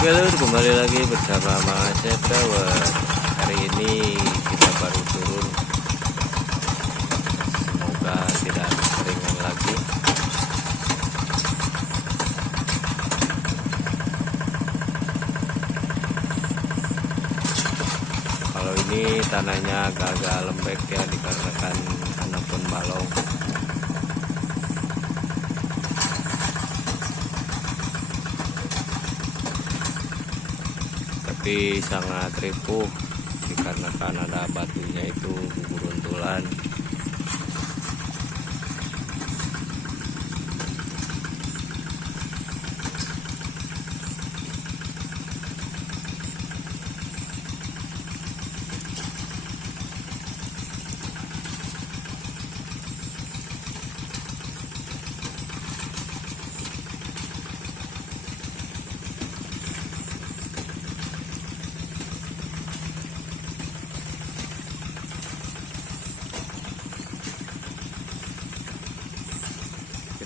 Oke lur, kembali lagi bersama Mang Asep Tower. Hari ini kita baru turun, semoga tidak keringan lagi. Kalau ini tanahnya agak-agak lembek ya, dikarenakan tanah pun balong. Tapi sangat ripuh dikarenakan ada batunya itu beruntulan.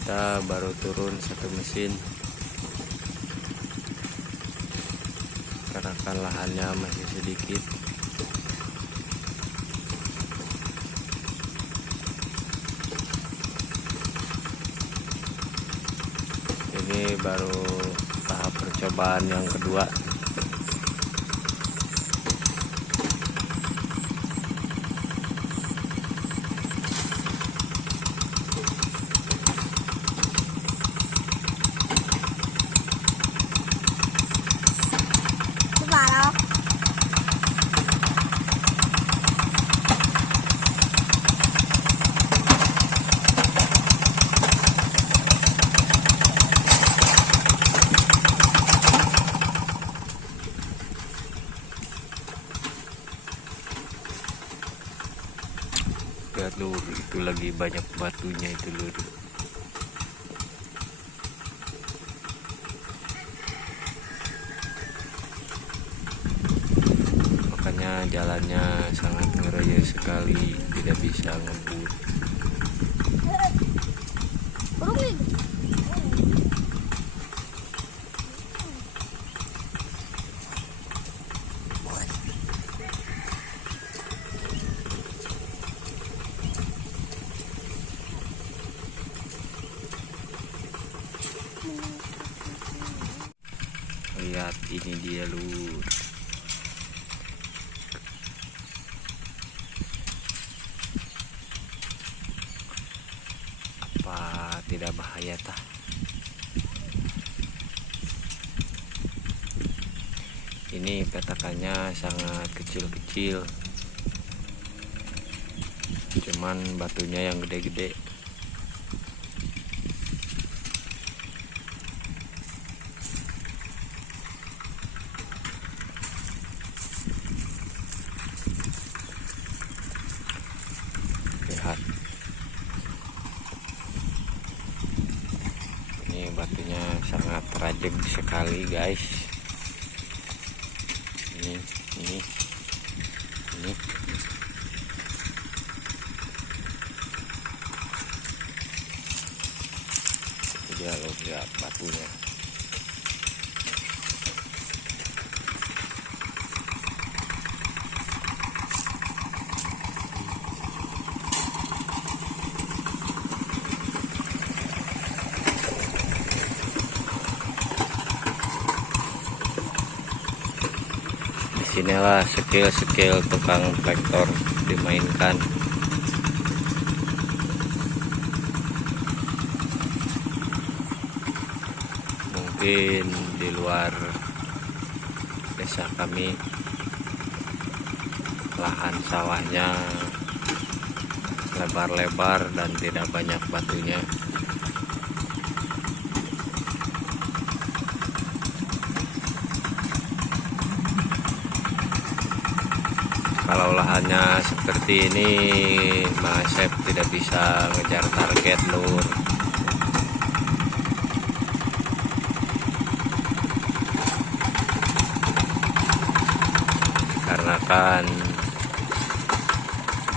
Kita baru turun satu mesin karena kan lahannya masih sedikit. Ini baru tahap percobaan yang kedua. Lihat lur, itu lagi banyak batunya itu lur. Makanya jalannya sangat ngeraya sekali, tidak bisa ngebut. Lihat ini dia lur. Apa tidak bahaya tah? Ini petakannya sangat kecil-kecil, cuman batunya yang gede-gede. Lihat, ini batunya sangat tajam sekali guys. Ini dia loh, lihat batunya. Disinilah skill tukang traktor dimainkan. Mungkin di luar desa kami lahan sawahnya lebar-lebar dan tidak banyak batunya. Kalau lahannya seperti ini, Mang Asep tidak bisa ngejar target lur. Karena kan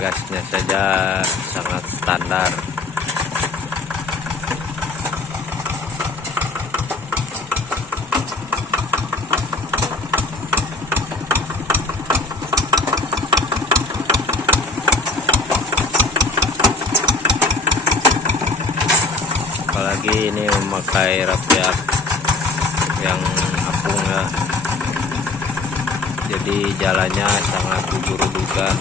gasnya saja sangat standar. memakai rapiak yang apung ya, jadi jalannya sangat bubur-buburan.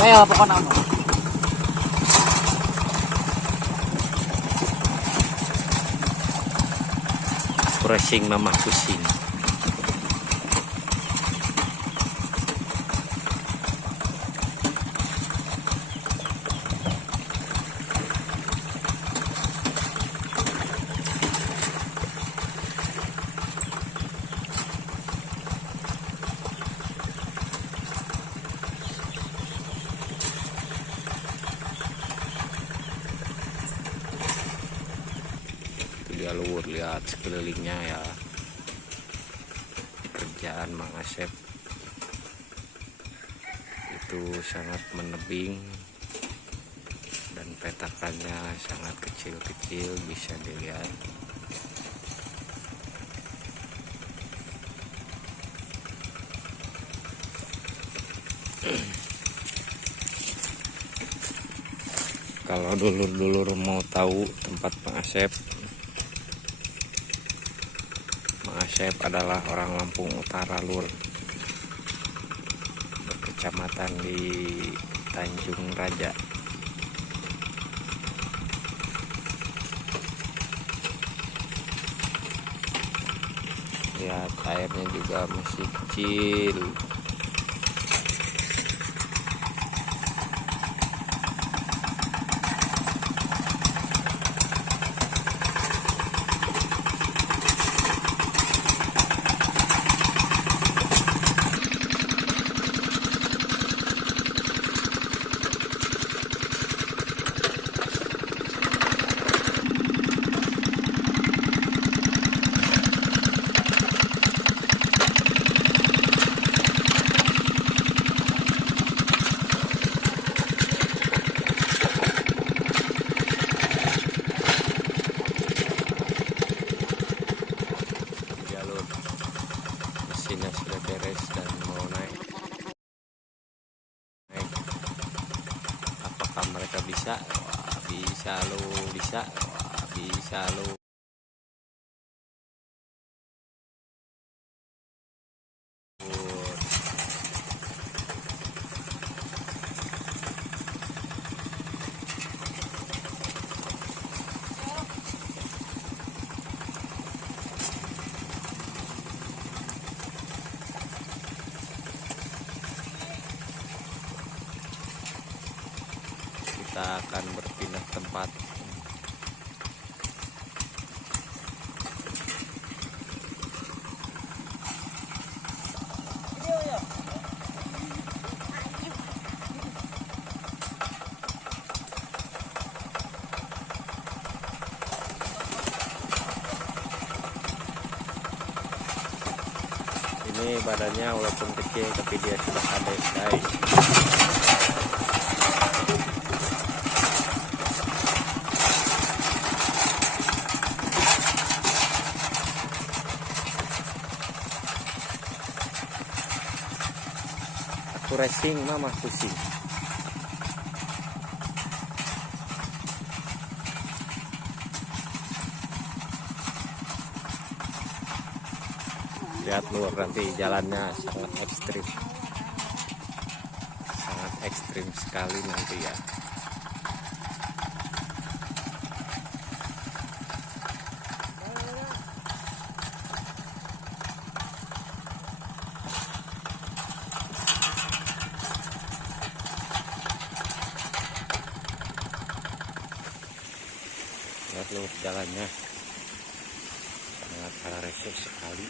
Ayo pokoknya ano. Pressing mamah pusing. Dia luar, lihat sekelilingnya ya, kerjaan Mang Asep itu sangat menebing dan petakannya sangat kecil-kecil, bisa dilihat. Kalau dulur-dulur mau tahu tempat Mang Asep adalah orang Lampung Utara, Lur, berkecamatan di Tanjung Raja. Lihat airnya juga masih kecil. Mesinnya sudah beres dan mau naik. Apakah mereka bisa? Wah, bisa lo, bisa. Wah, bisa lo. Kita akan berpindah tempat. Ini badannya walaupun kecil tapi dia sudah ada, guys. Aku racing, mama pusing. Lihat Lur, nanti jalannya sangat ekstrim sekali nanti ya. Lihat Lur, jalannya sangat agresif sekali.